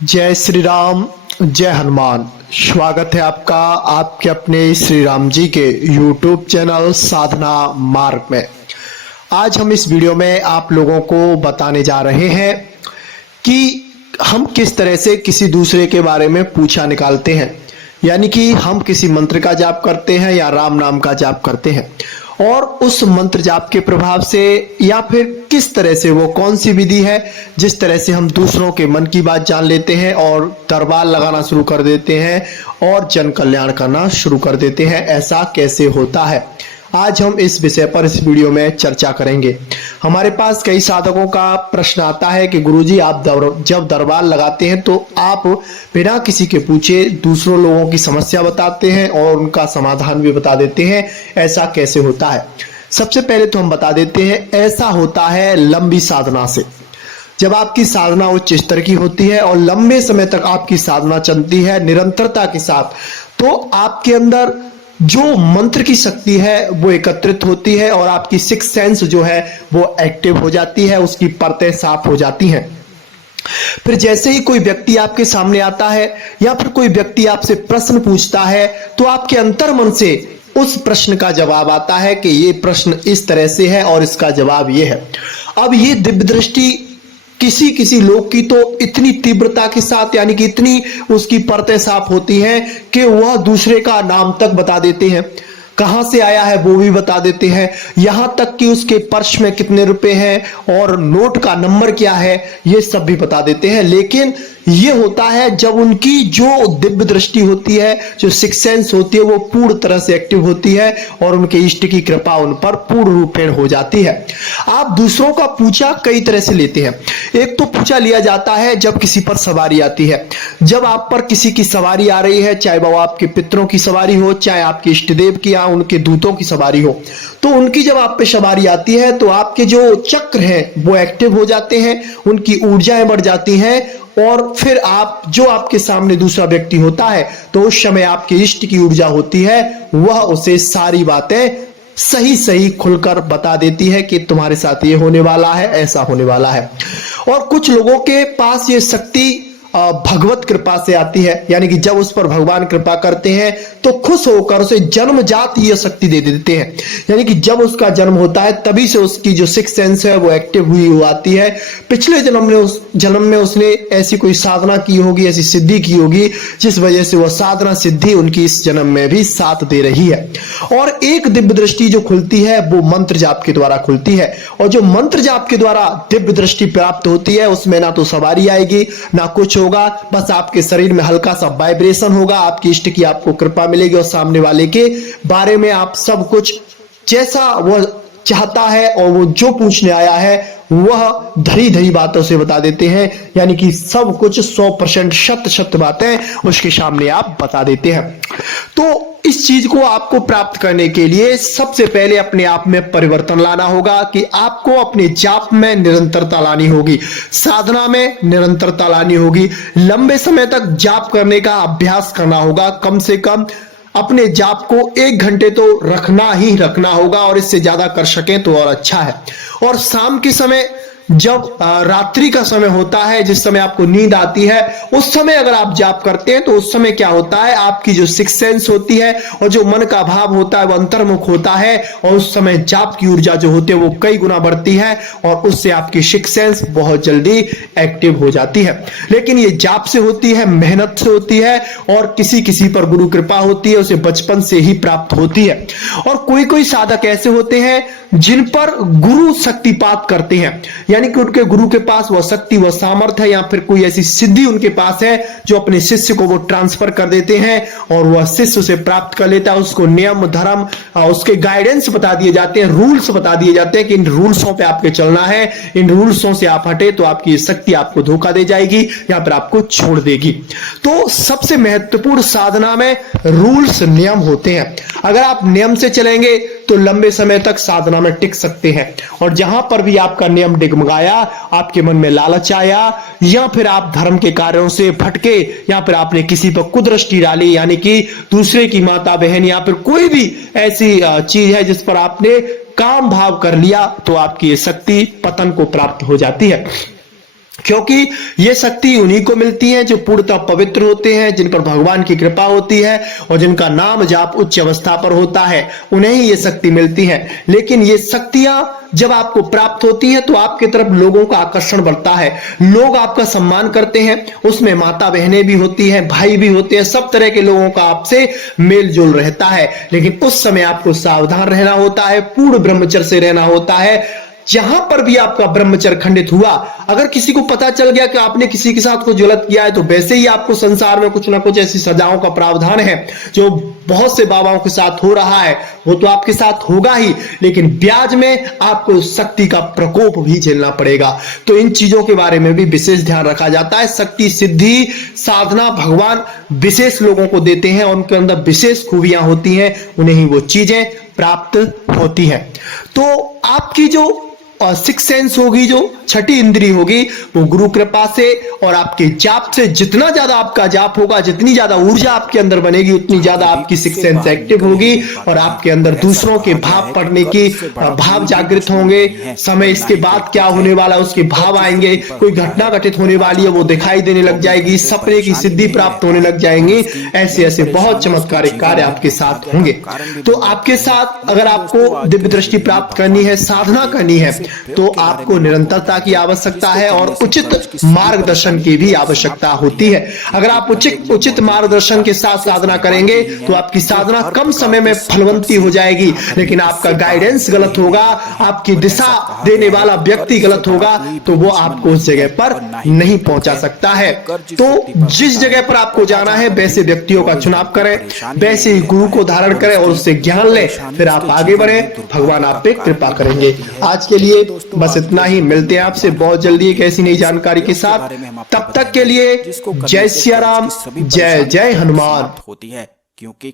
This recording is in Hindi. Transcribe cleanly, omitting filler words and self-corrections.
जय श्री राम, जय हनुमान। स्वागत है आपका आपके अपने श्री राम जी के YouTube चैनल साधना मार्ग में। आज हम इस वीडियो में आप लोगों को बताने जा रहे हैं कि हम किस तरह से किसी दूसरे के बारे में पूछा निकालते हैं, यानी कि हम किसी मंत्र का जाप करते हैं या राम नाम का जाप करते हैं और उस मंत्र जाप के प्रभाव से या फिर किस तरह से वो कौन सी विधि है जिस तरह से हम दूसरों के मन की बात जान लेते हैं और दरबार लगाना शुरू कर देते हैं और जन कल्याण करना शुरू कर देते हैं, ऐसा कैसे होता है। आज हम इस विषय पर इस वीडियो में चर्चा करेंगे। हमारे पास कई साधकों का प्रश्न आता है कि गुरुजी आप जब दरबार लगाते हैं तो आप बिना किसी के पूछे दूसरों लोगों की समस्या बताते हैं और उनका समाधान भी बता देते हैं, ऐसा कैसे होता है। सबसे पहले तो हम बता देते हैं, ऐसा होता है लंबी साधना से। जब आपकी साधना उच्च स्तर की होती है और लंबे समय तक आपकी साधना चलती है निरंतरता के साथ, तो आपके अंदर जो मंत्र की शक्ति है वो एकत्रित होती है और आपकी सिक्स सेंस जो है वो एक्टिव हो जाती है, उसकी परतें साफ हो जाती हैं। फिर जैसे ही कोई व्यक्ति आपके सामने आता है या फिर कोई व्यक्ति आपसे प्रश्न पूछता है तो आपके अंतर्मन से उस प्रश्न का जवाब आता है कि ये प्रश्न इस तरह से है और इसका जवाब ये है। अब ये दिव्य दृष्टि किसी किसी लोग की तो इतनी तीव्रता के साथ, यानी कि इतनी उसकी परतें साफ होती हैं कि वह दूसरे का नाम तक बता देते हैं, कहां से आया है वो भी बता देते हैं, यहां तक कि उसके पर्स में कितने रुपए हैं और नोट का नंबर क्या है ये सब भी बता देते हैं। लेकिन ये होता है जब उनकी जो दिव्य दृष्टि होती है, जो सिक्स सेंस होती है, वो पूर्ण तरह से एक्टिव होती है और उनके इष्ट की कृपा उन पर पूर्ण रूपेण हो जाती है। आप दूसरों का पूछा कई तरह से लेते हैं। एक तो पूछा लिया जाता है जब किसी पर सवारी आती है। जब आप पर किसी की सवारी आ रही है, चाहे वो आपके पितरों की सवारी हो, चाहे आपके इष्ट देव की या उनके दूतों की सवारी हो, तो उनकी जब आप पे सवारी आती है तो आपके जो चक्र हैं वो एक्टिव हो जाते हैं, उनकी ऊर्जाएं बढ़ जाती हैं और फिर आप जो आपके सामने दूसरा व्यक्ति होता है तो उस समय आपके इष्ट की ऊर्जा होती है, वह उसे सारी बातें सही सही खुलकर बता देती है कि तुम्हारे साथ ये होने वाला है, ऐसा होने वाला है। और कुछ लोगों के पास ये शक्ति भगवत कृपा से आती है, यानी कि जब उस पर भगवान कृपा करते हैं तो खुश होकर उसे जन्मजात ये शक्ति दे देते हैं, यानी कि जब उसका जन्म होता है तभी से उसकी जो सिक्स सेंस है वो एक्टिव हुई आती है। पिछले जन्म में उसने ऐसी कोई साधना की होगी, ऐसी सिद्धि की होगी जिस वजह से वह साधना सिद्धि उनकी इस जन्म में भी साथ दे रही है। और एक दिव्य दृष्टि जो खुलती है वो मंत्र जाप के द्वारा खुलती है, और जो मंत्र जाप के द्वारा दिव्य दृष्टि प्राप्त होती है उसमें ना तो सवारी आएगी ना कुछ होगा, बस आपके शरीर में हल्का सा वाइब्रेशन होगा, आपकी इष्ट की आपको कृपा मिलेगी और सामने वाले के बारे में आप सब कुछ जैसा वह चाहता है और वो जो पूछने आया है वह धरी धरी बातों से बता देते हैं, यानी कि सब कुछ 100% शत बातें उसके सामने आप बता देते हैं। तो इस चीज को आपको प्राप्त करने के लिए सबसे पहले अपने आप में परिवर्तन लाना होगा कि आपको अपने जाप में निरंतरता लानी होगी, साधना में निरंतरता लानी होगी, लंबे समय तक जाप करने का अभ्यास करना होगा। कम से कम अपने जाप को 1 घंटे तो रखना ही रखना होगा और इससे ज्यादा कर सकें तो और अच्छा है। और शाम के समय जब रात्रि का समय होता है, जिस समय आपको नींद आती है, उस समय अगर आप जाप करते हैं तो उस समय क्या होता है, आपकी जो सिक्स सेंस होती है और जो मन का भाव होता है वो अंतर्मुख होता है और उस समय जाप की ऊर्जा जो होती है वो कई गुना बढ़ती है और उससे आपकी सिक्स सेंस बहुत जल्दी एक्टिव हो जाती है। लेकिन ये जाप से होती है, मेहनत से होती है और किसी किसी पर गुरु कृपा होती है, उसे बचपन से ही प्राप्त होती है। और कोई कोई साधक ऐसे होते हैं जिन पर गुरु शक्तिपात करते हैं, यानी कि उनके गुरु के पास वह शक्ति वह सामर्थ्य है या फिर कोई ऐसी सिद्धि उनके पास है जो अपने शिष्य को वो ट्रांसफर कर देते हैं और वह शिष्य उसे प्राप्त कर लेता है। उसको नियम धर्म उसके गाइडेंस बता दिए जाते हैं, रूल्स बता दिए जाते हैं कि इन रूल्सों पे आपके चलना है, इन रूल्सों से आप हटे तो आपकी शक्ति आपको धोखा दे जाएगी या फिर आपको छोड़ देगी। तो सबसे महत्वपूर्ण साधना में रूल्स नियम होते हैं। अगर आप नियम से चलेंगे तो लंबे समय तक साधना में टिक सकते हैं, और जहां पर भी आपका नियम डिगमगाया, आपके मन में लालच आया या फिर आप धर्म के कार्यों से भटके या फिर आपने किसी पर कुदृष्टि डाली, यानी कि दूसरे की माता बहन या फिर कोई भी ऐसी चीज है जिस पर आपने काम भाव कर लिया, तो आपकी ये शक्ति पतन को प्राप्त हो जाती है। क्योंकि ये शक्ति उन्हीं को मिलती है जो पूर्णतः पवित्र होते हैं, जिन पर भगवान की कृपा होती है और जिनका नाम जाप उच्च अवस्था पर होता है, उन्हें ही ये शक्ति मिलती है। लेकिन ये शक्तियां जब आपको प्राप्त होती हैं तो आपकी तरफ लोगों का आकर्षण बढ़ता है, लोग आपका सम्मान करते हैं। उसमें माता बहनें भी होती हैं, भाई भी होते हैं, सब तरह के लोगों का आपसे मेल जोल रहता है। लेकिन उस समय आपको सावधान रहना होता है, पूर्ण ब्रह्मचर्य से रहना होता है। जहां पर भी आपका ब्रह्मचर्य खंडित हुआ, अगर किसी को पता चल गया कि आपने किसी के साथ कुछ गलत किया है, तो वैसे ही आपको संसार में कुछ ना कुछ ऐसी सजाओं का प्रावधान है जो बहुत से बाबाओं के साथ हो रहा है, वो तो आपके साथ होगा ही, लेकिन ब्याज में आपको शक्ति का प्रकोप भी झेलना पड़ेगा। तो इन चीजों के बारे में भी विशेष ध्यान रखा जाता है। शक्ति सिद्धि साधना भगवान विशेष लोगों को देते हैं और उनके अंदर विशेष खूबियां होती हैं, उन्हें ही वो चीजें प्राप्त होती हैं। तो आपकी जो सिक्स सेंस होगी, जो छठी इंद्री होगी, वो गुरु कृपा से और आपके जाप से, जितना ज्यादा आपका जाप होगा, जितनी ज्यादा ऊर्जा आपके अंदर बनेगी, उतनी ज्यादा आपकी सिक्स सेंस एक्टिव होगी और आपके अंदर दूसरों के भाव पढ़ने की भाव जागृत होंगे। समय इसके बाद क्या होने वाला है उसके भाव आएंगे, कोई घटना घटित होने वाली है वो दिखाई देने लग जाएगी, सपने की सिद्धि प्राप्त होने लग जाएंगी। ऐसे ऐसे बहुत चमत्कारिक कार्य आपके साथ होंगे। तो आपके साथ अगर आपको दिव्य दृष्टि प्राप्त करनी है, साधना करनी है, तो आपको निरंतरता की आवश्यकता है और उचित मार्गदर्शन की भी आवश्यकता होती है। अगर आप उचित मार्गदर्शन के साथ साधना करेंगे तो आपकी साधना कम समय में फलवंती हो जाएगी। लेकिन आपका गाइडेंस गलत होगा, आपकी दिशा देने वाला व्यक्ति गलत होगा, तो वो आपको उस जगह पर नहीं पहुंचा सकता है। तो जिस जगह पर आपको जाना है वैसे व्यक्तियों का चुनाव करें, वैसे ही गुरु को धारण करें और उससे ज्ञान लें, फिर आप आगे बढ़े, भगवान आप पे कृपा करेंगे। आज के लिए बस इतना ही। मिलते हैं आपसे बहुत जल्दी एक ऐसी नई जानकारी के साथ। तब तक के लिए जय सिया राम, जय जय हनुमान। होती है क्योंकि